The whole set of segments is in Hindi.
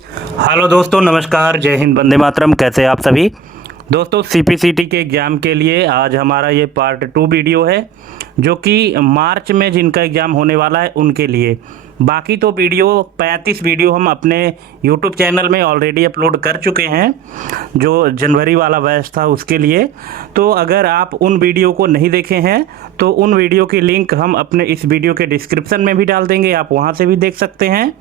हेलो दोस्तों, नमस्कार, जय हिंद, वंदे मातरम। कैसे हैं आप सभी दोस्तों। सीपीसीटी के एग्ज़ाम के लिए आज हमारा ये पार्ट 2 वीडियो है, जो कि मार्च में जिनका एग्ज़ाम होने वाला है उनके लिए। बाकी तो वीडियो 35 वीडियो हम अपने यूट्यूब चैनल में ऑलरेडी अपलोड कर चुके हैं, जो जनवरी वाला बैच था उसके लिए। तो अगर आप उन वीडियो को नहीं देखे हैं तो उन वीडियो की लिंक हम अपने इस वीडियो के डिस्क्रिप्शन में भी डाल देंगे, आप वहां से भी देख सकते हैं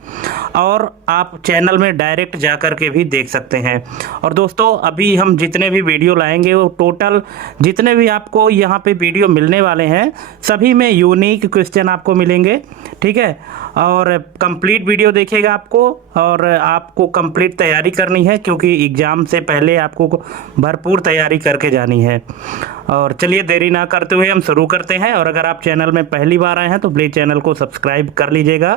और आप चैनल में डायरेक्ट जा कर के भी देख सकते हैं। और दोस्तों, अभी हम जितने भी वीडियो लाएंगे वो टोटल जितने भी आपको यहाँ पे वीडियो मिलने वाले हैं सभी में यूनिक क्वेश्चन आपको मिलेंगे, ठीक है। और कंप्लीट वीडियो देखिएगा आपको, और आपको कंप्लीट तैयारी करनी है क्योंकि एग्ज़ाम से पहले आपको भरपूर तैयारी करके जानी है। और चलिए देरी ना करते हुए हम शुरू करते हैं। और अगर आप चैनल में पहली बार आए हैं तो प्लीज़ चैनल को सब्सक्राइब कर लीजिएगा,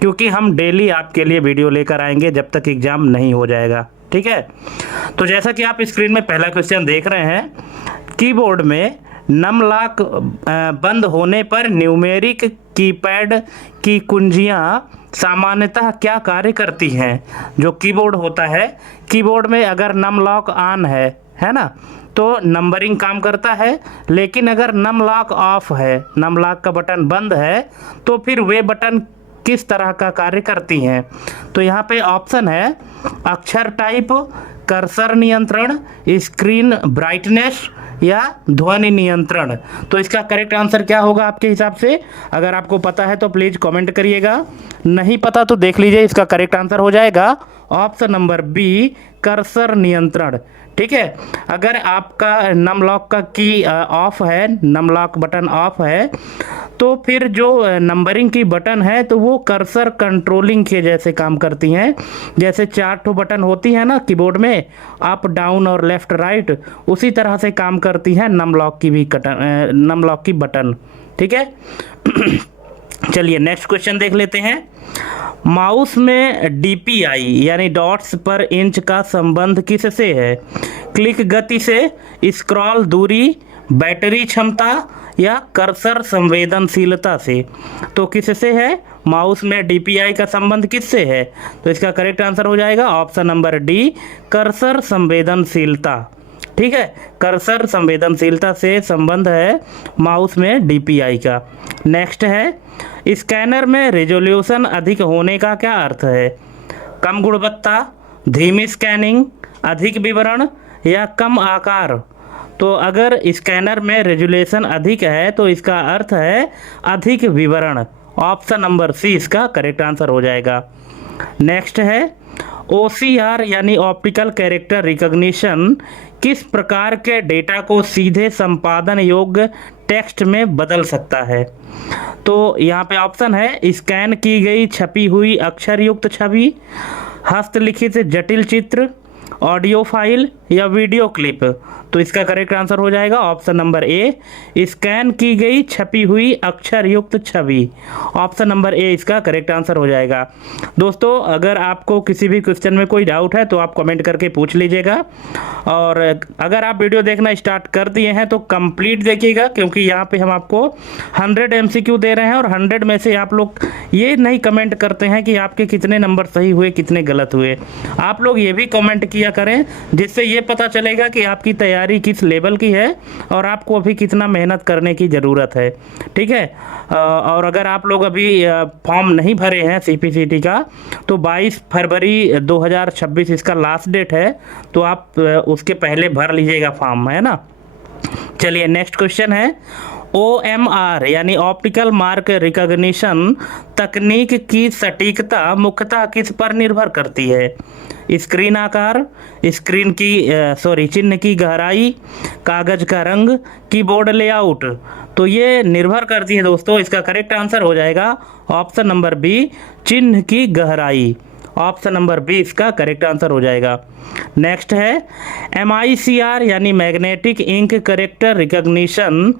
क्योंकि हम डेली आपके लिए वीडियो लेकर आएंगे जब तक एग्ज़ाम नहीं हो जाएगा, ठीक है। तो जैसा कि आप स्क्रीन में पहला क्वेश्चन देख रहे हैं, कीबोर्ड में नम लॉक बंद होने पर न्यूमेरिक कीपैड की कुंजियां सामान्यतः क्या कार्य करती हैं। जो कीबोर्ड होता है, कीबोर्ड में अगर नम लॉक ऑन है ना, तो नंबरिंग काम करता है। लेकिन अगर नम लॉक ऑफ है, नम लॉक का बटन बंद है, तो फिर वे बटन किस तरह का कार्य करती हैं। तो यहाँ पे ऑप्शन है अक्षर टाइप, कर्सर नियंत्रण, स्क्रीन ब्राइटनेस या ध्वनि नियंत्रण। तो इसका करेक्ट आंसर क्या होगा आपके हिसाब से? अगर आपको पता है तो प्लीज़ कमेंट करिएगा, नहीं पता तो देख लीजिए। इसका करेक्ट आंसर हो जाएगा ऑप्शन नंबर बी, कर्सर नियंत्रण, ठीक है। अगर आपका नम लॉक का की ऑफ है, नम लॉक बटन ऑफ है, तो फिर जो नंबरिंग की बटन है तो वो कर्सर कंट्रोलिंग के जैसे काम करती हैं। जैसे 4 ठो बटन होती है ना कीबोर्ड में, अप डाउन और लेफ्ट राइट, उसी तरह से काम करती हैं नम लॉक की भी नम लॉक की बटन, ठीक है। चलिए नेक्स्ट क्वेश्चन देख लेते हैं। माउस में डीपीआई यानी डॉट्स पर इंच का संबंध किससे है? क्लिक गति से, स्क्रॉल दूरी, बैटरी क्षमता या कर्सर संवेदनशीलता से। तो किससे है? माउस में डीपीआई का संबंध किससे है? तो इसका करेक्ट आंसर हो जाएगा ऑप्शन नंबर डी, कर्सर संवेदनशीलता, ठीक है। कर्सर संवेदनशीलता से संबंध है माउस में डीपीआई का। नेक्स्ट है, स्कैनर में रेजोल्यूशन अधिक होने का क्या अर्थ है? कम गुणवत्ता, धीमी स्कैनिंग, अधिक विवरण या कम आकार। तो अगर स्कैनर में रेजोल्यूशन अधिक है तो इसका अर्थ है अधिक विवरण। ऑप्शन नंबर सी इसका करेक्ट आंसर हो जाएगा। नेक्स्ट है, OCR यानी ऑप्टिकल कैरेक्टर रिकॉग्निशन किस प्रकार के डेटा को सीधे संपादन योग्य टेक्स्ट में बदल सकता है? तो यहाँ पे ऑप्शन है स्कैन की गई छपी हुई अक्षर युक्त छवि, हस्तलिखित जटिल चित्र, ऑडियो फाइल या वीडियो क्लिप। तो इसका करेक्ट आंसर हो जाएगा ऑप्शन नंबर ए, स्कैन की गई छपी हुई अक्षर युक्त छवि। ऑप्शन नंबर ए इसका करेक्ट आंसर हो जाएगा। दोस्तों, अगर आपको किसी भी क्वेश्चन में कोई डाउट है तो आप कमेंट करके पूछ लीजिएगा। और अगर आप वीडियो देखना स्टार्ट कर दिए हैं तो कंप्लीट देखिएगा, क्योंकि यहाँ पे हम आपको 100 MCQ दे रहे हैं और 100 में से आप लोग ये नहीं कमेंट करते हैं कि आपके कितने नंबर सही हुए, कितने गलत हुए। आप लोग ये भी कमेंट किया करें, जिससे ये पता चलेगा कि आपकी तैयारी किस लेवल की है और आपको अभी कितना मेहनत करने की ज़रूरत है, ठीक है। और अगर आप लोग अभी फॉर्म नहीं भरे हैं सीपीसीटी का, तो 22 फरवरी 2026 इसका लास्ट डेट है, तो आप उसके पहले भर लीजिएगा फॉर्म, है ना। चलिए नेक्स्ट क्वेश्चन है, OMR यानी ऑप्टिकल मार्क रिकॉग्निशन तकनीक की सटीकता मुख्यतः किस पर निर्भर करती है? स्क्रीन आकार, स्क्रीन की चिन्ह की गहराई, कागज का रंग, कीबोर्ड लेआउट। तो ये निर्भर करती है दोस्तों। इसका करेक्ट आंसर हो जाएगा ऑप्शन नंबर बी, चिन्ह की गहराई। ऑप्शन नंबर बी इसका करेक्ट आंसर हो जाएगा। नेक्स्ट है, MICR यानी मैग्नेटिक इंक करेक्टर रिकॉग्निशन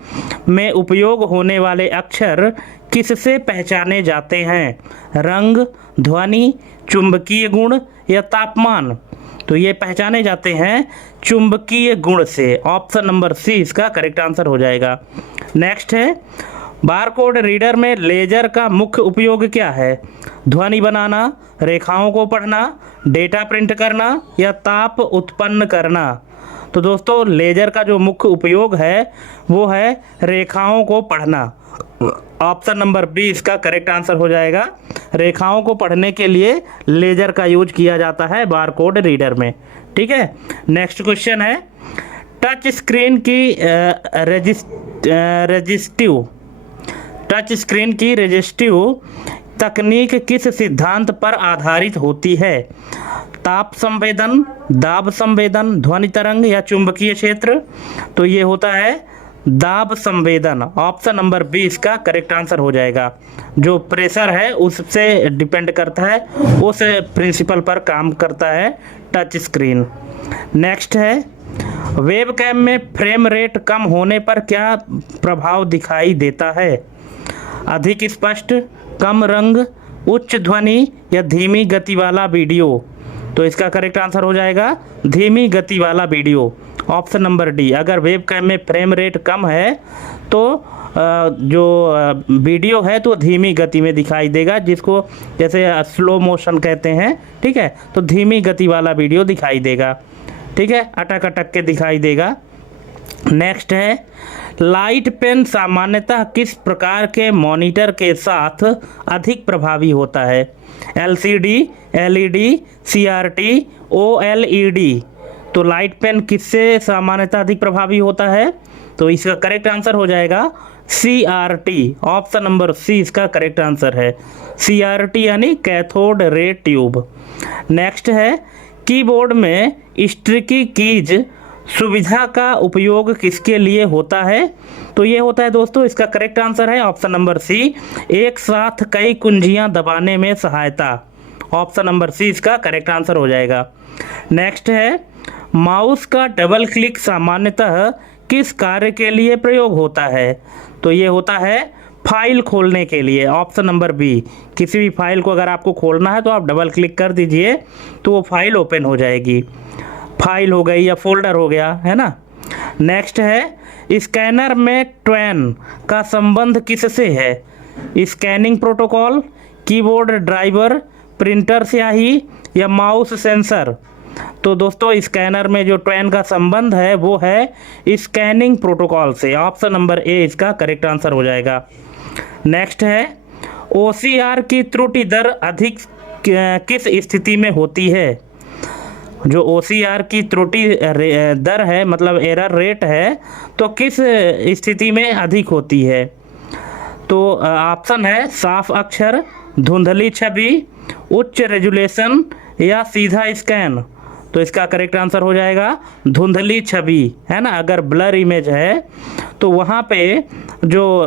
में उपयोग होने वाले अक्षर किससे पहचाने जाते हैं? रंग, ध्वनि, चुंबकीय गुण या तापमान। तो ये पहचाने जाते हैं चुंबकीय गुण से। ऑप्शन नंबर सी इसका करेक्ट आंसर हो जाएगा। नेक्स्ट है, बारकोड रीडर में लेजर का मुख्य उपयोग क्या है? ध्वनि बनाना, रेखाओं को पढ़ना, डेटा प्रिंट करना या ताप उत्पन्न करना। तो दोस्तों लेजर का जो मुख्य उपयोग है वो है रेखाओं को पढ़ना। ऑप्शन नंबर बी इसका करेक्ट आंसर हो जाएगा। रेखाओं को पढ़ने के लिए लेजर का यूज किया जाता है बारकोड रीडर में। ठीक है, नेक्स्ट क्वेश्चन है टच स्क्रीन की रेजिस्टिव तकनीक किस सिद्धांत पर आधारित होती है? ताप संवेदन, दाब संवेदन, ध्वनि तरंग या चुंबकीय क्षेत्र। तो ये होता है दाब संवेदन। ऑप्शन नंबर बी इसका करेक्ट आंसर हो जाएगा। जो प्रेशर है उससे डिपेंड करता है, उस प्रिंसिपल पर काम करता है टच स्क्रीन। नेक्स्ट है वेबकैम में फ्रेम रेट कम होने पर क्या प्रभाव दिखाई देता है? अधिक स्पष्ट, कम रंग, उच्च ध्वनि या धीमी गति वाला वीडियो। तो इसका करेक्ट आंसर हो जाएगा धीमी गति वाला वीडियो। Option number D. अगर वेबकैम में फ्रेम रेट कम है तो जो वीडियो है तो धीमी गति में दिखाई देगा, जिसको जैसे स्लो मोशन कहते हैं। ठीक है, तो धीमी गति वाला वीडियो दिखाई देगा। ठीक है, अटक अटक के दिखाई देगा। नेक्स्ट है लाइट पेन सामान्यतः किस प्रकार के मॉनिटर के साथ अधिक प्रभावी होता है? LCD, LED, CRT, OLED. तो लाइट पेन किससे सामान्यतः अधिक प्रभावी होता है? तो इसका करेक्ट आंसर हो जाएगा सीआरटी। ऑप्शन नंबर सी इसका करेक्ट आंसर है। सीआरटी यानी कैथोड रे ट्यूब। नेक्स्ट है कीबोर्ड में स्टिकी कीज सुविधा का उपयोग किसके लिए होता है? तो ये होता है दोस्तों, इसका करेक्ट आंसर है ऑप्शन नंबर सी, एक साथ कई कुंजियां दबाने में सहायता। ऑप्शन नंबर सी इसका करेक्ट आंसर हो जाएगा। नेक्स्ट है माउस का डबल क्लिक सामान्यतः किस कार्य के लिए प्रयोग होता है? तो ये होता है फाइल खोलने के लिए। Option number B. किसी भी फाइल को अगर आपको खोलना है तो आप डबल क्लिक कर दीजिए तो वो फाइल ओपन हो जाएगी। फाइल हो गई या फोल्डर हो गया, है ना। नेक्स्ट है स्कैनर में ट्वेन का संबंध किससे है? Scanning protocol, keyboard driver, printer स्याही या माउस सेंसर। तो दोस्तों स्कैनर में जो ट्वेन का संबंध है वो है स्कैनिंग प्रोटोकॉल से। ऑप्शन नंबर ए इसका करेक्ट आंसर हो जाएगा। नेक्स्ट है ओसीआर की त्रुटि दर अधिक किस स्थिति में होती है? जो ओसीआर की त्रुटि दर है, मतलब एरर रेट है, तो किस स्थिति में अधिक होती है? तो ऑप्शन है साफ अक्षर, धुंधली छवि, उच्च रेजुलेशन या सीधा स्कैन। तो इसका करेक्ट आंसर हो जाएगा धुंधली छवि, है ना। अगर ब्लर इमेज है तो वहाँ पे जो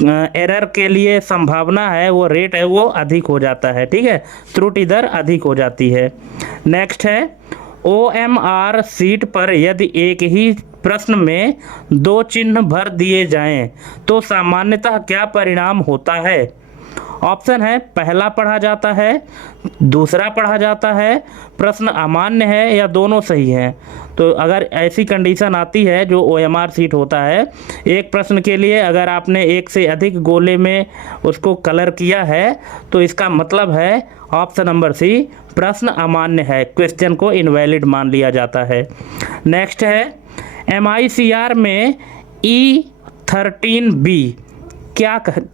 एरर के लिए संभावना है, वो रेट है, वो अधिक हो जाता है। ठीक है, त्रुटि दर अधिक हो जाती है। नेक्स्ट है OMR सीट पर यदि एक ही प्रश्न में 2 चिन्ह भर दिए जाएं तो सामान्यतः क्या परिणाम होता है? ऑप्शन है पहला पढ़ा जाता है, दूसरा पढ़ा जाता है, प्रश्न अमान्य है या दोनों सही हैं। तो अगर ऐसी कंडीशन आती है, जो OMR सीट होता है, एक प्रश्न के लिए अगर आपने एक से अधिक गोले में उसको कलर किया है तो इसका मतलब है ऑप्शन नंबर सी, प्रश्न अमान्य है, क्वेश्चन को इनवैलिड मान लिया जाता है। नेक्स्ट है MICR में E13B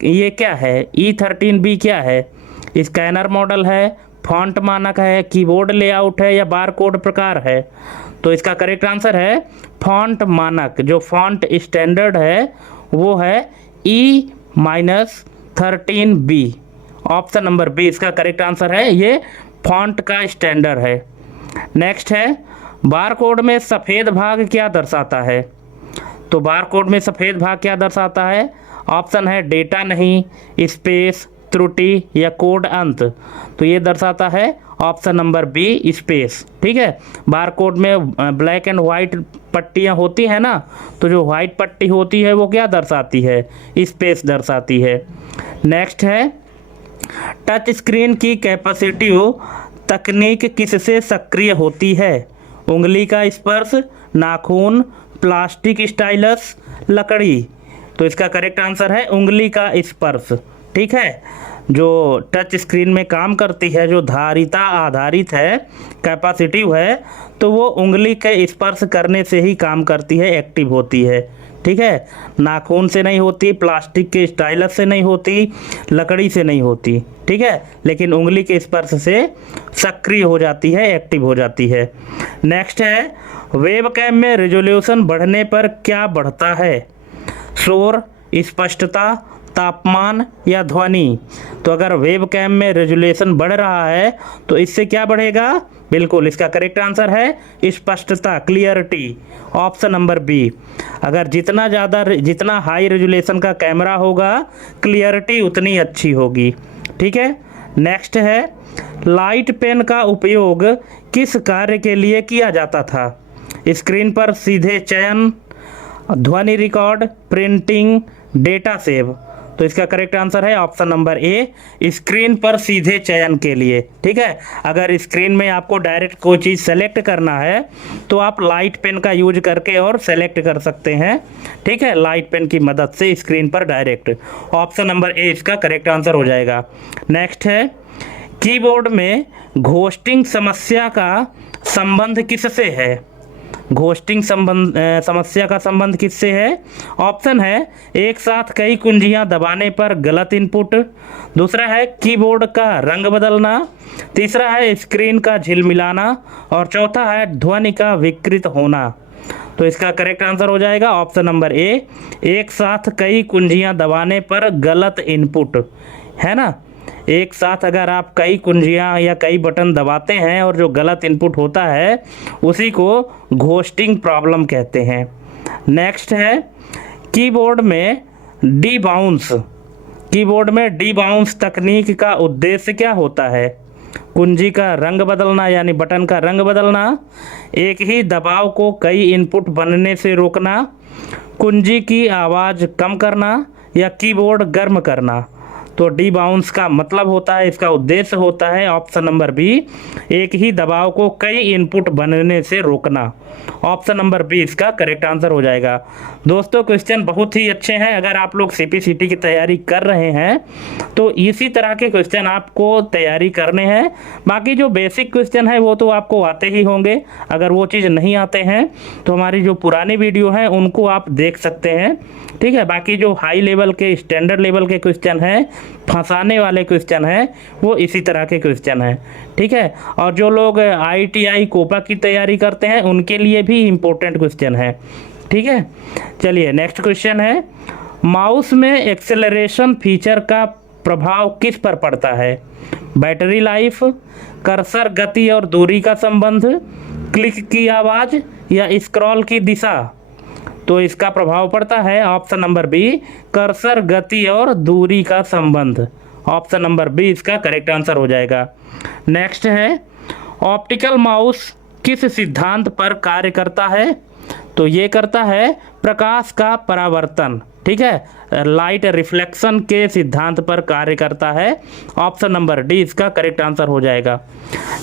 ये क्या है? E13B क्या है? स्कैनर मॉडल है, फॉन्ट मानक है, कीबोर्ड लेआउट है या बारकोड प्रकार है? तो इसका करेक्ट आंसर है फॉन्ट मानक। जो फॉन्ट स्टैंडर्ड है वो है E-13B। ऑप्शन नंबर बी इसका करेक्ट आंसर है, ये फॉन्ट का स्टैंडर्ड है। नेक्स्ट है बारकोड में सफ़ेद भाग क्या दर्शाता है? तो बारकोड में सफ़ेद भाग क्या दर्शाता है? ऑप्शन है डेटा नहीं, स्पेस, त्रुटि या कोड अंत। तो ये दर्शाता है ऑप्शन नंबर बी, स्पेस। ठीक है, बारकोड में ब्लैक एंड वाइट पट्टियाँ होती हैं ना, तो जो वाइट पट्टी होती है वो क्या दर्शाती है? स्पेस दर्शाती है। नेक्स्ट है टच स्क्रीन की कैपेसिटिव तकनीक किससे सक्रिय होती है? उंगली का स्पर्श, नाखून, प्लास्टिक स्टाइलस, लकड़ी। तो इसका करेक्ट आंसर है उंगली का स्पर्श। ठीक है, जो टच स्क्रीन में काम करती है, जो धारिता आधारित है, कैपेसिटिव है, तो वो उंगली के स्पर्श करने से ही काम करती है, एक्टिव होती है। ठीक है, नाखून से नहीं होती, प्लास्टिक के स्टाइलस से नहीं होती, लकड़ी से नहीं होती। ठीक है, लेकिन उंगली के स्पर्श से सक्रिय हो जाती है, एक्टिव हो जाती है। नेक्स्ट है, वेबकैम में रेजोल्यूशन बढ़ने पर क्या बढ़ता है? शोर, स्पष्टता, तापमान या ध्वनि? तो अगर वेबकैम में रेजोल्यूशन बढ़ रहा है तो इससे क्या बढ़ेगा? बिल्कुल, इसका करेक्ट आंसर है स्पष्टता, क्लियरिटी, ऑप्शन नंबर बी। अगर जितना हाई रेजोल्यूशन का कैमरा होगा, क्लियरिटी उतनी अच्छी होगी। ठीक है, नेक्स्ट है, लाइट पेन का उपयोग किस कार्य के लिए किया जाता था? स्क्रीन पर सीधे चयन, ध्वनि रिकॉर्ड, प्रिंटिंग, डेटा सेव? तो इसका करेक्ट आंसर है ऑप्शन नंबर ए, स्क्रीन पर सीधे चयन के लिए। ठीक है, अगर स्क्रीन में आपको डायरेक्ट कोई चीज़ सेलेक्ट करना है तो आप लाइट पेन का यूज करके और सेलेक्ट कर सकते हैं। ठीक है, लाइट पेन की मदद से स्क्रीन पर डायरेक्ट। ऑप्शन नंबर ए इसका करेक्ट आंसर हो जाएगा। नेक्स्ट है, कीबोर्ड में घोस्टिंग समस्या का संबंध किससे है? घोस्टिंग समस्या का संबंध किससे है? ऑप्शन है, एक साथ कई कुंजियां दबाने पर गलत इनपुट, दूसरा है कीबोर्ड का रंग बदलना, तीसरा है स्क्रीन का झिलमिलाना और चौथा है ध्वनि का विकृत होना। तो इसका करेक्ट आंसर हो जाएगा ऑप्शन नंबर ए, एक साथ कई कुंजियां दबाने पर गलत इनपुट। है ना, एक साथ अगर आप कई कुंजियां या कई बटन दबाते हैं और जो गलत इनपुट होता है उसी को घोस्टिंग प्रॉब्लम कहते हैं। नेक्स्ट है, कीबोर्ड में डी बाउंस तकनीक का उद्देश्य क्या होता है? कुंजी का रंग बदलना यानी बटन का रंग बदलना, एक ही दबाव को कई इनपुट बनने से रोकना, कुंजी की आवाज़ कम करना या कीबोर्ड गर्म करना? तो डी बाउंस का मतलब होता है, इसका उद्देश्य होता है ऑप्शन नंबर बी, एक ही दबाव को कई इनपुट बनने से रोकना। ऑप्शन नंबर बी इसका करेक्ट आंसर हो जाएगा। दोस्तों, क्वेश्चन बहुत ही अच्छे हैं। अगर आप लोग सीपीसीटी की तैयारी कर रहे हैं तो इसी तरह के क्वेश्चन आपको तैयारी करने हैं। बाकी जो बेसिक क्वेश्चन है वो तो आपको आते ही होंगे। अगर वो चीज़ नहीं आते हैं तो हमारी जो पुरानी वीडियो है उनको आप देख सकते हैं। ठीक है, बाकी जो हाई लेवल के, स्टैंडर्ड लेवल के क्वेश्चन हैं, फंसाने वाले क्वेश्चन हैं, वो इसी तरह के क्वेश्चन हैं। ठीक है, और जो लोग IIT कोपा की तैयारी करते हैं उनके लिए भी इम्पोर्टेंट क्वेश्चन है। ठीक है, चलिए नेक्स्ट क्वेश्चन है, माउस में एक्सेलरेशन फीचर का प्रभाव किस पर पड़ता है? बैटरी लाइफ, कर्सर गति और दूरी का संबंध, क्लिक की आवाज़ या स्क्रॉल की दिशा? तो इसका प्रभाव पड़ता है ऑप्शन नंबर बी, कर्सर गति और दूरी का संबंध। ऑप्शन नंबर बी इसका करेक्ट आंसर हो जाएगा। नेक्स्ट है, ऑप्टिकल माउस किस सिद्धांत पर कार्य करता है? तो ये करता है प्रकाश का परावर्तन। ठीक है, लाइट रिफ्लेक्शन के सिद्धांत पर कार्य करता है। ऑप्शन नंबर डी इसका करेक्ट आंसर हो जाएगा।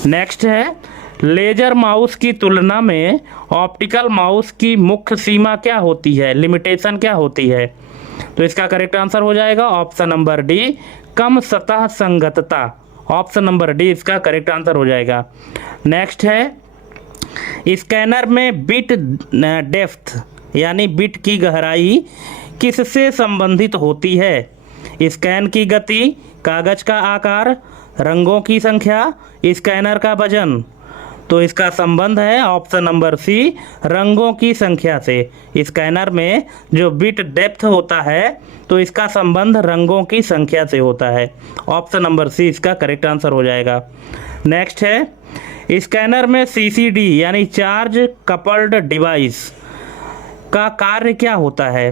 नेक्स्ट है, लेजर माउस की तुलना में ऑप्टिकल माउस की मुख्य सीमा क्या होती है? लिमिटेशन क्या होती है? तो इसका करेक्ट आंसर हो जाएगा ऑप्शन नंबर डी, कम सतह संगतता। ऑप्शन नंबर डी इसका करेक्ट आंसर हो जाएगा। नेक्स्ट है, स्कैनर में बिट डेप्थ यानी बिट की गहराई किससे संबंधित होती है? स्कैन की गति, कागज का आकार, रंगों की संख्या, स्कैनर का वजन? तो इसका संबंध है ऑप्शन नंबर सी, रंगों की संख्या से। स्कैनर में जो बिट डेप्थ होता है तो इसका संबंध रंगों की संख्या से होता है। ऑप्शन नंबर सी इसका करेक्ट आंसर हो जाएगा। नेक्स्ट है, स्कैनर में CCD यानी चार्ज कपल्ड डिवाइस का कार्य क्या होता है?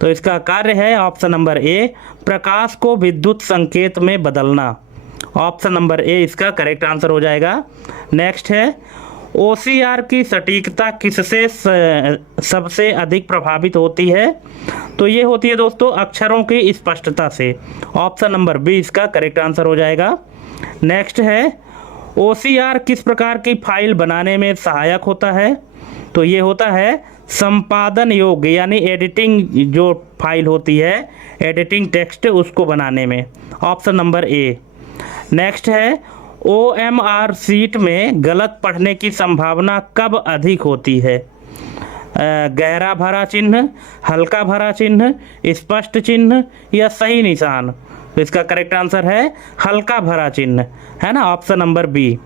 तो इसका कार्य है ऑप्शन नंबर ए, प्रकाश को विद्युत संकेत में बदलना। ऑप्शन नंबर ए इसका करेक्ट आंसर हो जाएगा। नेक्स्ट है, OCR की सटीकता किससे सबसे अधिक प्रभावित होती है? तो ये होती है दोस्तों अक्षरों की स्पष्टता से। ऑप्शन नंबर बी इसका करेक्ट आंसर हो जाएगा। नेक्स्ट है, OCR किस प्रकार की फाइल बनाने में सहायक होता है? तो ये होता है संपादन योग्य यानी एडिटिंग जो फाइल होती है, एडिटिंग टेक्स्ट उसको बनाने में। Option number A. नेक्स्ट है OMR शीट में गलत पढ़ने की संभावना कब अधिक होती है? गहरा भरा चिन्ह, हल्का भरा चिन्ह, स्पष्ट चिन्ह या सही निशान? तो इसका करेक्ट आंसर है हल्का भरा चिन्ह, है ना, ऑप्शन नंबर बी।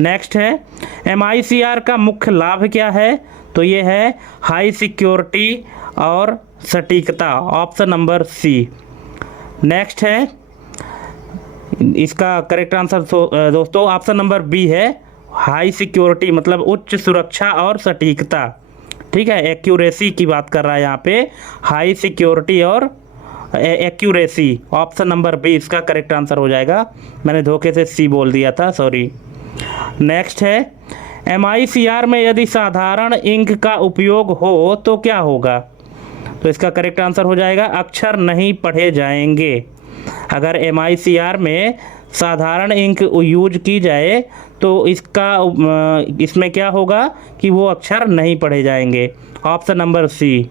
नेक्स्ट है MICR का मुख्य लाभ क्या है? तो ये है हाई सिक्योरिटी और सटीकता, ऑप्शन नंबर सी। नेक्स्ट है इसका करेक्ट आंसर दोस्तों ऑप्शन नंबर बी है, हाई सिक्योरिटी मतलब उच्च सुरक्षा और सटीकता। ठीक है, एक्यूरेसी की बात कर रहा है यहाँ पे, हाई सिक्योरिटी और एक्यूरेसी, ऑप्शन नंबर बी इसका करेक्ट आंसर हो जाएगा। मैंने धोखे से सी बोल दिया था, सॉरी। नेक्स्ट है MICR में यदि साधारण इंक का उपयोग हो तो क्या होगा? तो इसका करेक्ट आंसर हो जाएगा अक्षर नहीं पढ़े जाएंगे। अगर MICR में साधारण इंक यूज की जाए तो इसमें क्या होगा कि वो अक्षर नहीं पढ़े जाएंगे, ऑप्शन नंबर सी।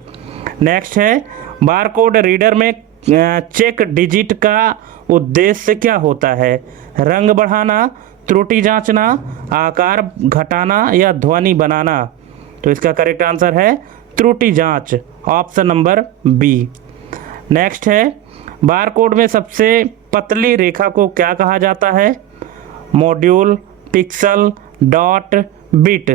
नेक्स्ट है बारकोड रीडर में चेक डिजिट का उद्देश्य क्या होता है? रंग बढ़ाना, त्रुटि जांचना, आकार घटाना या ध्वनि बनाना? तो इसका करेक्ट आंसर है त्रुटि जांच, ऑप्शन नंबर बी। नेक्स्ट है बारकोड में सबसे पतली रेखा को क्या कहा जाता है? Module, pixel, dot, bit?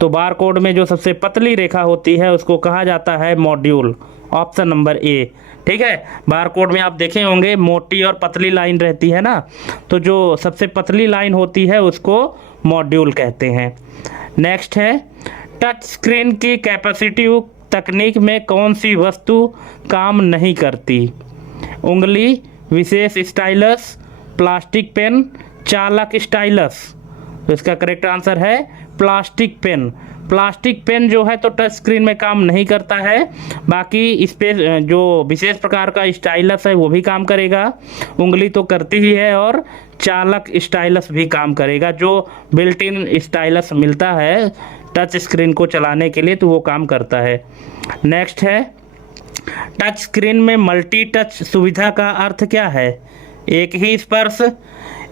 तो बारकोड में जो सबसे पतली रेखा होती है उसको कहा जाता है मॉड्यूल, ऑप्शन नंबर ए। ठीक है, बारकोड में आप देखे होंगे मोटी और पतली लाइन रहती है ना, तो जो सबसे पतली लाइन होती है उसको मॉड्यूल कहते हैं। नेक्स्ट है टच स्क्रीन की कैपेसिटिव तकनीक में कौन सी वस्तु काम नहीं करती? उंगली, विशेष स्टाइलस, प्लास्टिक पेन, चालक स्टाइलस? तो इसका करेक्ट आंसर है प्लास्टिक पेन। प्लास्टिक पेन जो है तो टच स्क्रीन में काम नहीं करता है, बाकी इस पे जो विशेष प्रकार का स्टाइलस है वो भी काम करेगा, उंगली तो करती ही है, और चालक स्टाइलस भी काम करेगा। जो बिल्ट इन स्टाइलस मिलता है टच स्क्रीन को चलाने के लिए तो वो काम करता है। नेक्स्ट है टच स्क्रीन में मल्टी टच सुविधा का अर्थ क्या है? एक ही स्पर्श,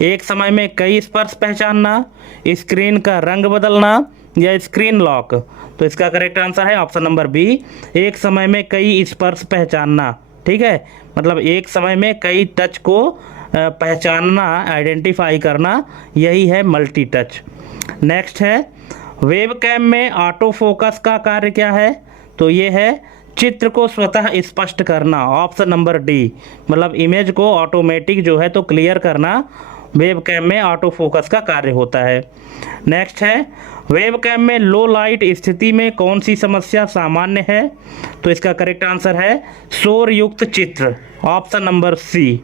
एक समय में कई स्पर्श पहचानना, स्क्रीन का रंग बदलना या स्क्रीन लॉक? तो इसका करेक्ट आंसर है ऑप्शन नंबर बी, एक समय में कई स्पर्श पहचानना। ठीक है, मतलब एक समय में कई टच को पहचानना, आइडेंटिफाई करना, यही है मल्टी टच। नेक्स्ट है वेबकैम में ऑटो फोकस का कार्य क्या है? तो ये है चित्र को स्वतः स्पष्ट करना, ऑप्शन नंबर डी, मतलब इमेज को ऑटोमेटिक जो है तो क्लियर करना वेबकैम में ऑटो फोकस का कार्य होता है। नेक्स्ट है वेबकैम में लो लाइट स्थिति में कौन सी समस्या सामान्य है? तो इसका करेक्ट आंसर है शोर युक्त चित्र, option number C.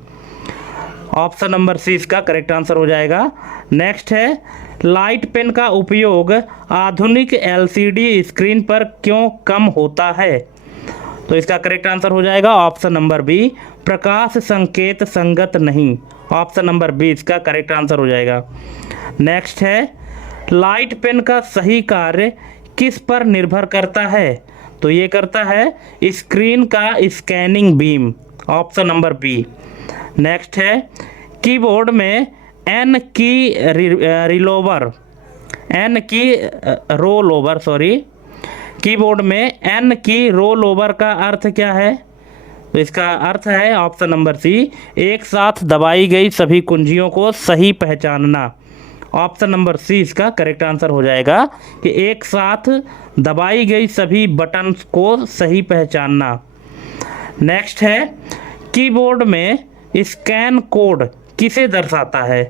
Option number C इसका करेक्ट आंसर हो जाएगा। नेक्स्ट है लाइट पेन का उपयोग आधुनिक LCD स्क्रीन पर क्यों कम होता है? तो इसका करेक्ट आंसर हो जाएगा ऑप्शन नंबर बी, प्रकाश संकेत संगत नहीं, ऑप्शन नंबर बी इसका करेक्ट आंसर हो जाएगा। नेक्स्ट है लाइट पेन का सही कार्य किस पर निर्भर करता है? तो ये करता है स्क्रीन का scanning beam, option number B. Next है कीबोर्ड में एन की रोल ओवर, कीबोर्ड में एन की रोल ओवर का अर्थ क्या है? तो इसका अर्थ है ऑप्शन नंबर सी, एक साथ दबाई गई सभी कुंजियों को सही पहचानना, ऑप्शन नंबर सी इसका करेक्ट आंसर हो जाएगा कि एक साथ दबाई गई सभी बटन को सही पहचानना। नेक्स्ट है कीबोर्ड में स्कैन कोड किसे दर्शाता है?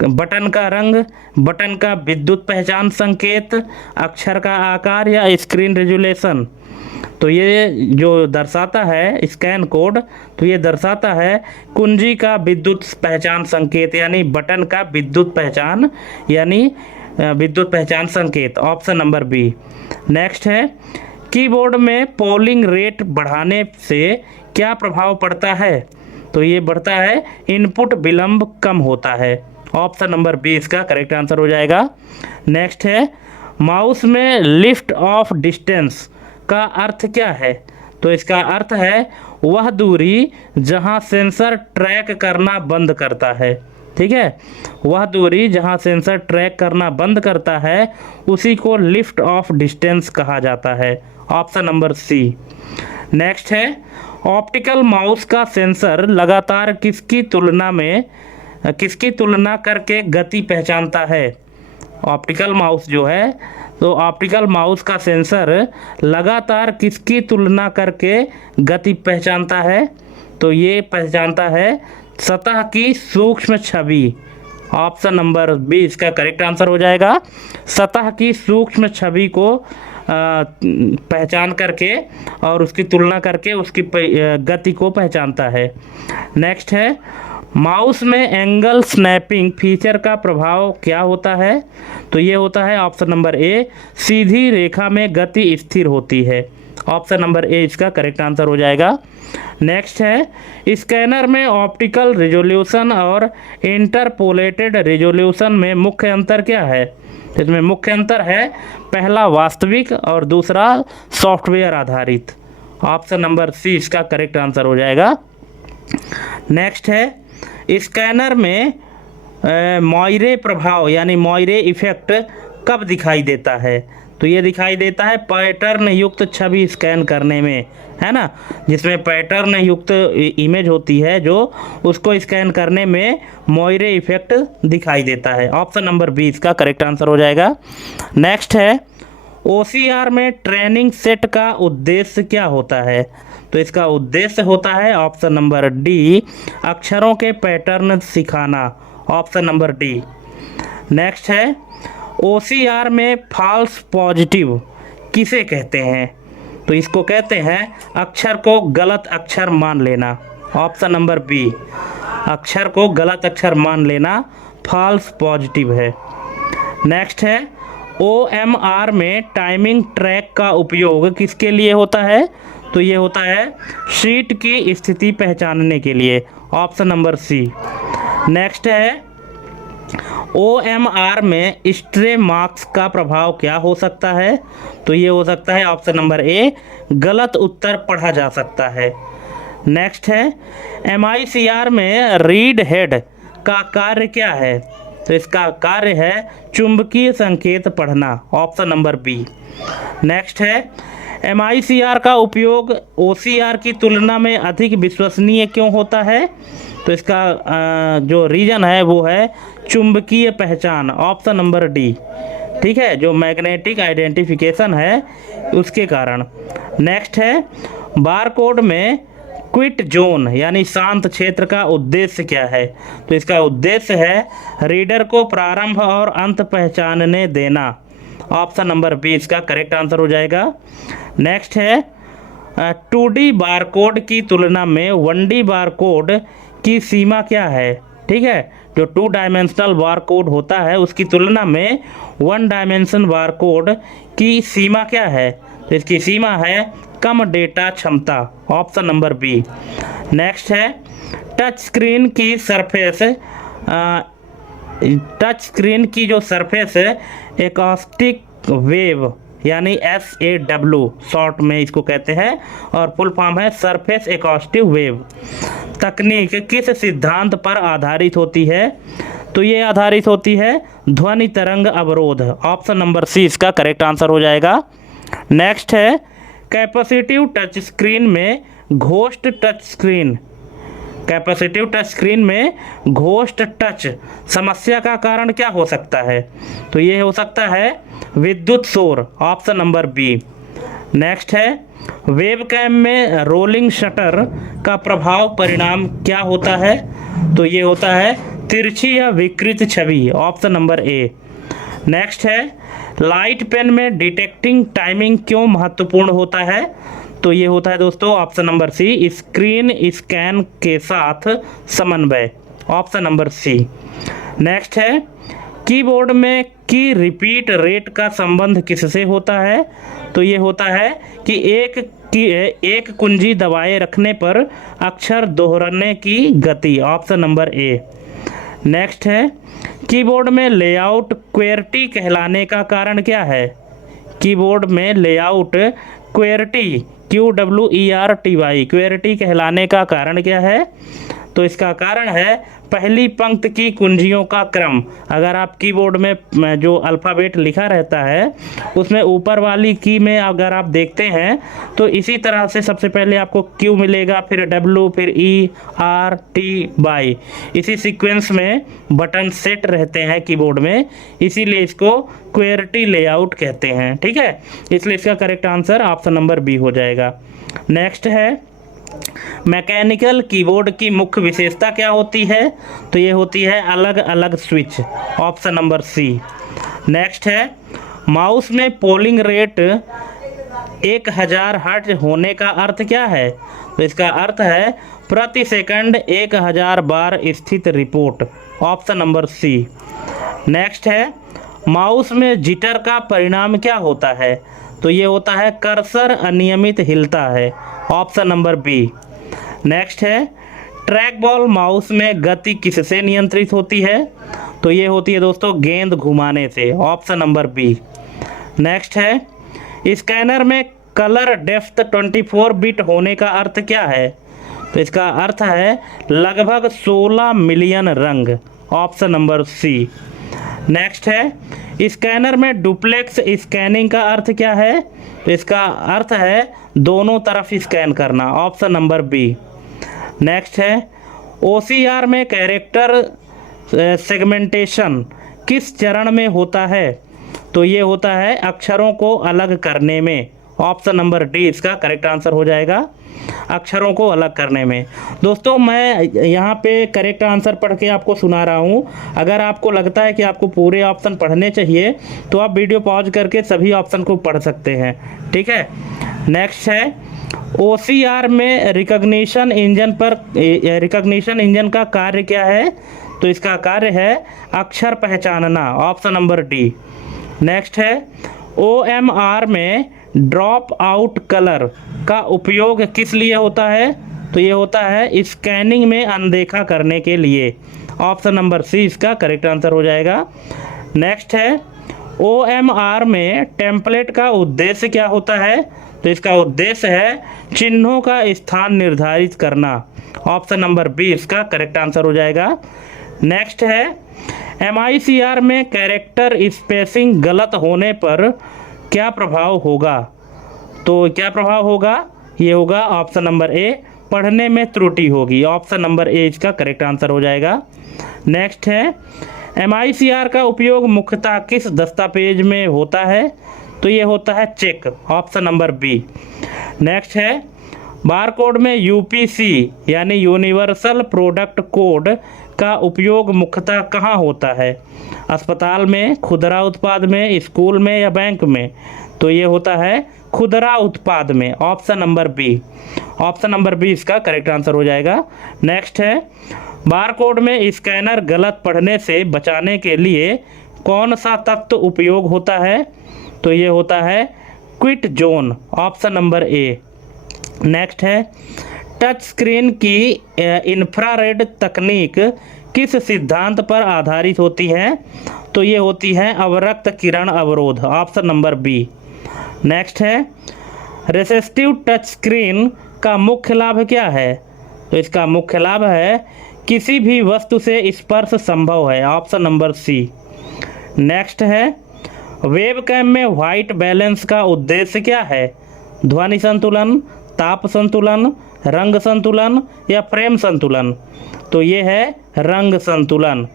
बटन का रंग, बटन का विद्युत पहचान संकेत, अक्षर का आकार या स्क्रीन रेजुलेशन? तो ये जो दर्शाता है स्कैन कोड, तो ये दर्शाता है कुंजी का विद्युत पहचान संकेत, यानी बटन का विद्युत पहचान, यानी विद्युत पहचान संकेत, ऑप्शन नंबर बी। नेक्स्ट है कीबोर्ड में पोलिंग रेट बढ़ाने से क्या प्रभाव पड़ता है? तो ये बढ़ता है इनपुट विलंब कम होता है, ऑप्शन नंबर बी इसका करेक्ट आंसर हो जाएगा। नेक्स्ट है माउस में लिफ्ट ऑफ डिस्टेंस का अर्थ क्या है? तो इसका अर्थ है वह दूरी जहां सेंसर ट्रैक करना बंद करता है। ठीक है, वह दूरी जहां सेंसर ट्रैक करना बंद करता है उसी को लिफ्ट ऑफ डिस्टेंस कहा जाता है। Option number C. नेक्स्ट है, ऑप्टिकल माउस का सेंसर लगातार किसकी तुलना करके गति पहचानता है? ऑप्टिकल माउस जो है, तो ऑप्टिकल माउस का सेंसर लगातार किसकी तुलना करके गति पहचानता है? तो ये पहचानता है सतह की सूक्ष्म छवि। ऑप्शन नंबर बी इसका करेक्ट आंसर हो जाएगा। सतह की सूक्ष्म छवि को पहचान करके और उसकी तुलना करके उसकी गति को पहचानता है। नेक्स्ट है, माउस में एंगल स्नैपिंग फीचर का प्रभाव क्या होता है? तो ये होता है ऑप्शन नंबर ए, सीधी रेखा में गति स्थिर होती है। ऑप्शन नंबर ए इसका करेक्ट आंसर हो जाएगा। नेक्स्ट है, स्कैनर में ऑप्टिकल रिजोल्यूशन और इंटरपोलेटेड रिजोल्यूशन में मुख्य अंतर क्या है? इसमें मुख्य अंतर है पहला वास्तविक और दूसरा सॉफ्टवेयर आधारित। ऑप्शन नंबर सी इसका करेक्ट आंसर हो जाएगा। नेक्स्ट है, स्कैनर में मोइरे प्रभाव यानी मोइरे इफेक्ट कब दिखाई देता है? तो ये दिखाई देता है पैटर्न युक्त छवि स्कैन करने में, है ना, जिसमें पैटर्न युक्त इमेज होती है जो उसको स्कैन करने में मोइरे इफेक्ट दिखाई देता है। ऑप्शन नंबर बी इसका करेक्ट आंसर हो जाएगा। नेक्स्ट है, OCR में ट्रेनिंग सेट का उद्देश्य क्या होता है? तो इसका उद्देश्य होता है ऑप्शन नंबर डी, अक्षरों के पैटर्न सिखाना। Option number D. नेक्स्ट है, OCR में फॉल्स पॉजिटिव किसे कहते हैं? तो इसको कहते हैं अक्षर को गलत अक्षर मान लेना। ऑप्शन नंबर बी, अक्षर को गलत अक्षर मान लेना फॉल्स पॉजिटिव है। नेक्स्ट है, OMR में टाइमिंग ट्रैक का उपयोग किसके लिए होता है? तो ये होता है शीट की स्थिति पहचानने के लिए। Option number C. नेक्स्ट है, OMR में स्ट्रे मार्क्स का प्रभाव क्या हो सकता है? तो ये हो सकता है ऑप्शन नंबर ए, गलत उत्तर पढ़ा जा सकता है। नेक्स्ट है, MICR में रीड हेड का कार्य क्या है? तो इसका कार्य है चुंबकीय संकेत पढ़ना। Option number B. नेक्स्ट है, MICR का उपयोग OCR की तुलना में अधिक विश्वसनीय क्यों होता है? तो इसका जो रीजन है वो है चुंबकीय पहचान। Option number D. ठीक है, जो मैग्नेटिक आइडेंटिफिकेशन है उसके कारण। नेक्स्ट है, बारकोड में क्विट जोन यानी शांत क्षेत्र का उद्देश्य क्या है? तो इसका उद्देश्य है रीडर को प्रारंभ और अंत पहचानने देना। ऑप्शन नंबर बी इसका करेक्ट आंसर हो जाएगा। नेक्स्ट है, 2D बारकोड की तुलना में 1D बारकोड की सीमा क्या है? ठीक है, जो 2 डायमेंशनल बारकोड होता है उसकी तुलना में 1 डायमेंशन बारकोड की सीमा क्या है? तो इसकी सीमा है कम डेटा क्षमता। Option number B. नेक्स्ट है, टच स्क्रीन की जो सरफेस है एकॉस्टिक वेव यानी SAW शॉर्ट में इसको कहते हैं और फुल फॉर्म है सरफेस एकॉस्टिक वेव तकनीक किस सिद्धांत पर आधारित होती है? तो ये आधारित होती है ध्वनि तरंग अवरोध। ऑप्शन नंबर सी इसका करेक्ट आंसर हो जाएगा। नेक्स्ट है, कैपेसिटिव टच स्क्रीन में घोस्ट टच समस्या का कारण क्या हो सकता है? तो ये हो सकता है विद्युत शोर। Option number B. नेक्स्ट है, वेबकैम में रोलिंग शटर का प्रभाव परिणाम क्या होता है? तो ये होता है तिरछी या विकृत छवि। Option number A. नेक्स्ट है, लाइट पेन में डिटेक्टिंग टाइमिंग क्यों महत्वपूर्ण होता है? तो ये होता है दोस्तों option number C, screen scan के साथ समन्वय। Option number C. नेक्स्ट है, कीबोर्ड में की रिपीट रेट का संबंध किससे होता है? तो ये होता है कि एक कुंजी दबाए रखने पर अक्षर दोहराने की गति। Option number A. नेक्स्ट है, कीबोर्ड में लेआउट क्वेर्टी कहलाने का कारण क्या है? कीबोर्ड में लेआउट QWERTY, QWERTY, QWERTY कहलाने का कारण क्या है? तो इसका कारण है पहली पंक्ति की कुंजियों का क्रम। अगर आप कीबोर्ड में जो अल्फ़ाबेट लिखा रहता है उसमें ऊपर वाली की में अगर आप देखते हैं तो इसी तरह से सबसे पहले आपको Q मिलेगा, फिर W, फिर E, R, T, Y, इसी सीक्वेंस में बटन सेट रहते हैं कीबोर्ड में, इसीलिए इसको QWERTY लेआउट कहते हैं। ठीक है, इसलिए इसका correct answer option number B हो जाएगा। नेक्स्ट है मैकेनिकल कीबोर्ड की मुख्य विशेषता क्या होती है? तो ये होती है अलग अलग switch, option number C. Next है माउस में पोलिंग रेट 1000 हर्ट्ज होने का अर्थ क्या है? तो इसका अर्थ है प्रति सेकंड 1000 बार स्थित report, option number C. Next है माउस में जिटर का परिणाम क्या होता है? तो ये होता है कर्सर अनियमित हिलता है, ऑप्शन नंबर बी। नेक्स्ट है ट्रैक बॉल माउस में गति किससे नियंत्रित होती है? तो ये होती है दोस्तों गेंद घुमाने से, ऑप्शन नंबर बी। नेक्स्ट है स्कैनर में कलर डेप्थ 24 बिट होने का अर्थ क्या है? तो इसका अर्थ है लगभग 16 मिलियन रंग, ऑप्शन नंबर सी। नेक्स्ट है स्कैनर में डुप्लेक्स स्कैनिंग का अर्थ क्या है? तो इसका अर्थ है दोनों तरफ स्कैन करना, ऑप्शन नंबर बी। नेक्स्ट है OCR में कैरेक्टर सेगमेंटेशन किस चरण में होता है? तो ये होता है अक्षरों को अलग करने में, ऑप्शन नंबर डी इसका करेक्ट आंसर हो जाएगा, अक्षरों को अलग करने में। दोस्तों मैं यहाँ पे करेक्ट आंसर पढ़ के आपको सुना रहा हूँ, अगर आपको लगता है कि आपको पूरे ऑप्शन पढ़ने चाहिए तो आप वीडियो पॉज करके सभी ऑप्शन को पढ़ सकते हैं। ठीक है, नेक्स्ट है OCR में रिकॉग्निशन इंजन का कार्य क्या है? तो इसका कार्य है अक्षर पहचानना, ऑप्शन नंबर डी। नेक्स्ट है OMR में ड्रॉप आउट कलर का उपयोग किस लिए होता है? तो ये होता है स्कैनिंग में अनदेखा करने के लिए, ऑप्शन नंबर सी इसका करेक्ट आंसर हो जाएगा। नेक्स्ट है OMR में टेम्पलेट का उद्देश्य क्या होता है? तो इसका उद्देश्य है चिन्हों का स्थान निर्धारित करना, ऑप्शन नंबर बी इसका करेक्ट आंसर हो जाएगा। नेक्स्ट है MICR में कैरेक्टर स्पेसिंग गलत होने पर क्या प्रभाव होगा? तो क्या प्रभाव होगा? ये होगा ऑप्शन नंबर ए, पढ़ने में त्रुटि होगी, ऑप्शन नंबर ए इसका करेक्ट आंसर हो जाएगा। नेक्स्ट है MICR का उपयोग मुख्यतः किस दस्तावेज में होता है? तो ये होता है check, option number B. Next है बारकोड में UPC यानी यूनिवर्सल प्रोडक्ट कोड का उपयोग मुख्यतः कहाँ होता है? अस्पताल में, खुदरा उत्पाद में, स्कूल में या बैंक में? तो ये होता है खुदरा उत्पाद में, option number B. Option number B इसका करेक्ट आंसर हो जाएगा। नेक्स्ट है बारकोड में स्कैनर गलत पढ़ने से बचाने के लिए कौन सा तत्व उपयोग होता है? तो ये होता है quit zone, option number A. Next है टच स्क्रीन की इंफ्रारेड तकनीक किस सिद्धांत पर आधारित होती है? तो ये होती है अवरक्त किरण अवरोध, ऑप्शन नंबर बी। नेक्स्ट है रेसिस्टिव टच स्क्रीन का मुख्य लाभ क्या है? तो इसका मुख्य लाभ है किसी भी वस्तु से स्पर्श संभव है, ऑप्शन नंबर सी। नेक्स्ट है वेबकैम में व्हाइट बैलेंस का उद्देश्य क्या है? ध्वनि संतुलन, ताप संतुलन, रंग संतुलन या फ्रेम संतुलन? तो ये है रंग संतुलन,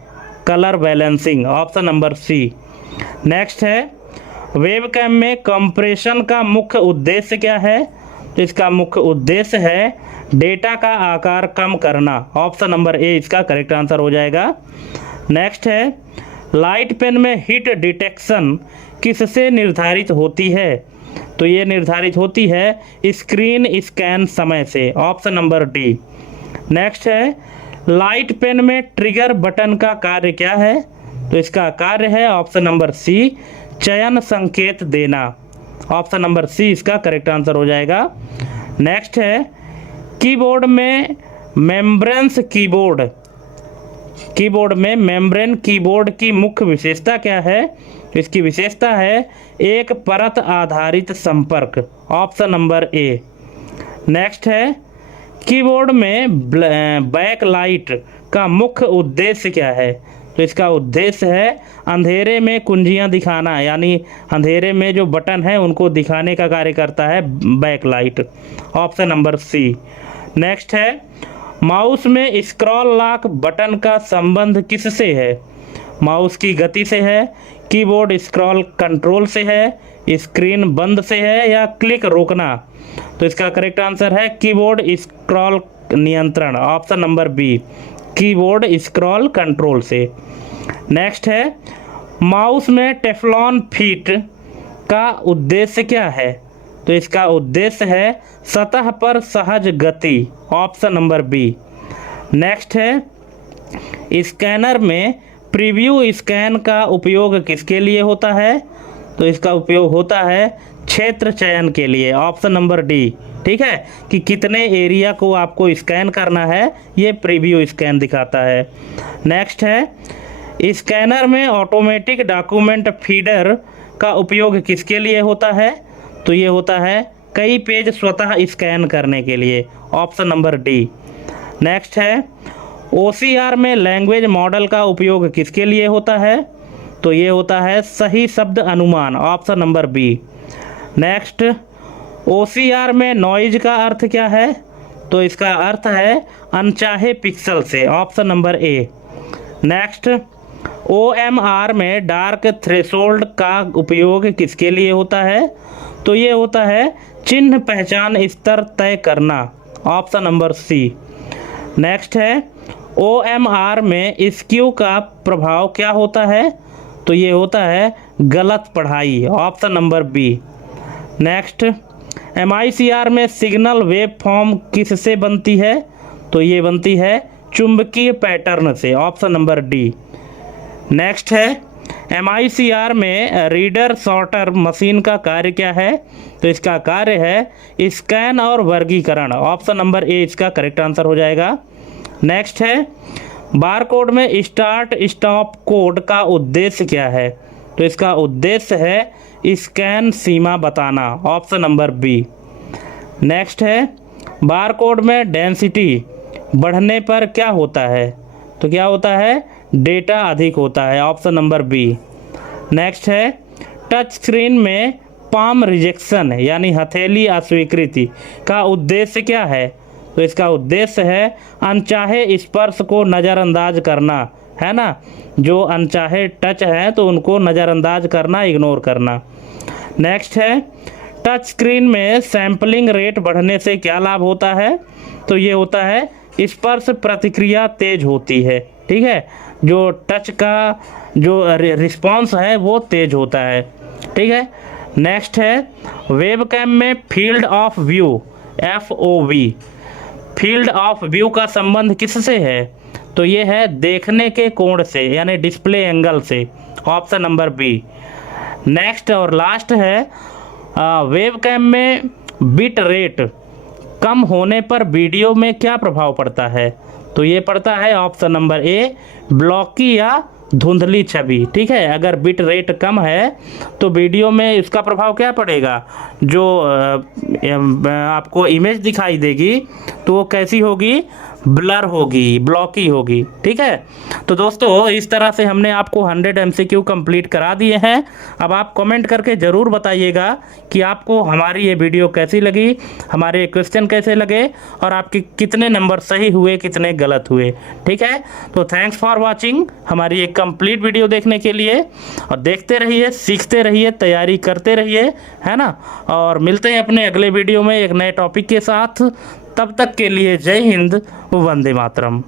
colour balancing, option number C. Next है वेबकैम में कंप्रेशन का मुख्य उद्देश्य क्या है? तो इसका मुख्य उद्देश्य है डेटा का आकार कम करना, ऑप्शन नंबर ए इसका करेक्ट आंसर हो जाएगा। नेक्स्ट है लाइट पेन में हीट डिटेक्शन किससे निर्धारित होती है? तो ये निर्धारित होती है स्क्रीन स्कैन समय से, ऑप्शन नंबर डी। नेक्स्ट है लाइट पेन में ट्रिगर बटन का कार्य क्या है? तो इसका कार्य है ऑप्शन नंबर सी, चयन संकेत देना, ऑप्शन नंबर सी इसका करेक्ट आंसर हो जाएगा। नेक्स्ट है कीबोर्ड में मेम्ब्रेन कीबोर्ड की मुख्य विशेषता क्या है? इसकी विशेषता है एक परत आधारित संपर्क, ऑप्शन नंबर ए। नेक्स्ट है कीबोर्ड में बैकलाइट का मुख्य उद्देश्य क्या है? तो इसका उद्देश्य है अंधेरे में कुंजियां दिखाना, यानी अंधेरे में जो बटन है उनको दिखाने का कार्य करता है backlight, option number C. Next है माउस में स्क्रॉल लॉक बटन का संबंध किससे है? माउस की गति से है, कीबोर्ड स्क्रॉल कंट्रोल से है, स्क्रीन बंद से है या क्लिक रोकना? तो इसका करेक्ट आंसर है कीबोर्ड स्क्रॉल नियंत्रण, option number B, keyboard scroll control से। नेक्स्ट है माउस में टेफ्लॉन फीट का उद्देश्य क्या है? तो इसका उद्देश्य है सतह पर सहज गति, ऑप्शन नंबर बी। नेक्स्ट है स्कैनर में प्रीव्यू स्कैन का उपयोग किसके लिए होता है? तो इसका उपयोग होता है क्षेत्र चयन के लिए, ऑप्शन नंबर डी। ठीक है, कि कितने एरिया को आपको स्कैन करना है, ये प्रीव्यू स्कैन दिखाता है। नेक्स्ट है स्कैनर में ऑटोमेटिक डॉक्यूमेंट फीडर का उपयोग किसके लिए होता है? तो ये होता है कई पेज स्वतः स्कैन करने के लिए, ऑप्शन नंबर डी। नेक्स्ट है OCR में लैंग्वेज मॉडल का उपयोग किसके लिए होता है? तो ये होता है सही शब्द अनुमान, option number B. Next OCR में नॉइज का अर्थ क्या है? तो इसका अर्थ है अनचाहे पिक्सल से, option number A. Next OMR में डार्क थ्रेशोल्ड का उपयोग किसके लिए होता है? तो ये होता है चिन्ह पहचान स्तर तय करना, ऑप्शन नंबर सी। नेक्स्ट है OMR में स्क्यू का प्रभाव क्या होता है? तो ये होता है गलत पढ़ाई, option number B. Next MICR में सिग्नल वेव फॉर्म किससे बनती है? तो ये बनती है चुंबकीय पैटर्न से, ऑप्शन नंबर डी। नेक्स्ट है MICR में रीडर सॉर्टर मशीन का कार्य क्या है? तो इसका कार्य है स्कैन और वर्गीकरण, ऑप्शन नंबर ए इसका करेक्ट आंसर हो जाएगा। नेक्स्ट है बारकोड में स्टार्ट स्टॉप कोड का उद्देश्य क्या है? तो इसका उद्देश्य है स्कैन सीमा बताना, ऑप्शन नंबर बी। नेक्स्ट है बारकोड में डेंसिटी बढ़ने पर क्या होता है? तो क्या होता है डेटा अधिक होता है, ऑप्शन नंबर बी। नेक्स्ट है टच स्क्रीन में पाम रिजेक्शन यानी हथेली अस्वीकृति का उद्देश्य क्या है? तो इसका उद्देश्य है अनचाहे स्पर्श को नज़रअंदाज करना, है ना, जो अनचाहे टच है तो उनको नज़रअंदाज करना, इग्नोर करना। नेक्स्ट है टच स्क्रीन में सैम्पलिंग रेट बढ़ने से क्या लाभ होता है? तो ये होता है स्पर्श प्रतिक्रिया तेज होती है, ठीक है, जो टच का जो रिस्पांस है वो तेज होता है, ठीक है। नेक्स्ट है वेबकैम में field of view FOV, field of view का संबंध किससे है? तो ये है देखने के कोण से यानी डिस्प्ले एंगल से, ऑप्शन नंबर बी। नेक्स्ट और लास्ट है वेबकैम में बिट रेट कम होने पर वीडियो में क्या प्रभाव पड़ता है? तो ये पड़ता है ऑप्शन नंबर ए ब्लॉकी या धुंधली छवि, ठीक है। अगर बिट रेट कम है तो वीडियो में इसका प्रभाव क्या पड़ेगा? जो आपको इमेज दिखाई देगी तो वो कैसी होगी? ब्लर होगी, ब्लॉकी होगी, ठीक है। तो दोस्तों इस तरह से हमने आपको 100 MCQ कंप्लीट करा दिए हैं। अब आप कमेंट करके ज़रूर बताइएगा कि आपको हमारी ये वीडियो कैसी लगी, हमारे क्वेश्चन कैसे लगे और आपके कितने नंबर सही हुए, कितने गलत हुए, ठीक है। तो थैंक्स फॉर वॉचिंग हमारी एक कंप्लीट वीडियो देखने के लिए, और देखते रहिए, सीखते रहिए, तैयारी करते रहिए, है ना। और मिलते हैं अपने अगले वीडियो में एक नए टॉपिक के साथ। तब तक के लिए जय हिंद, वंदे मातरम।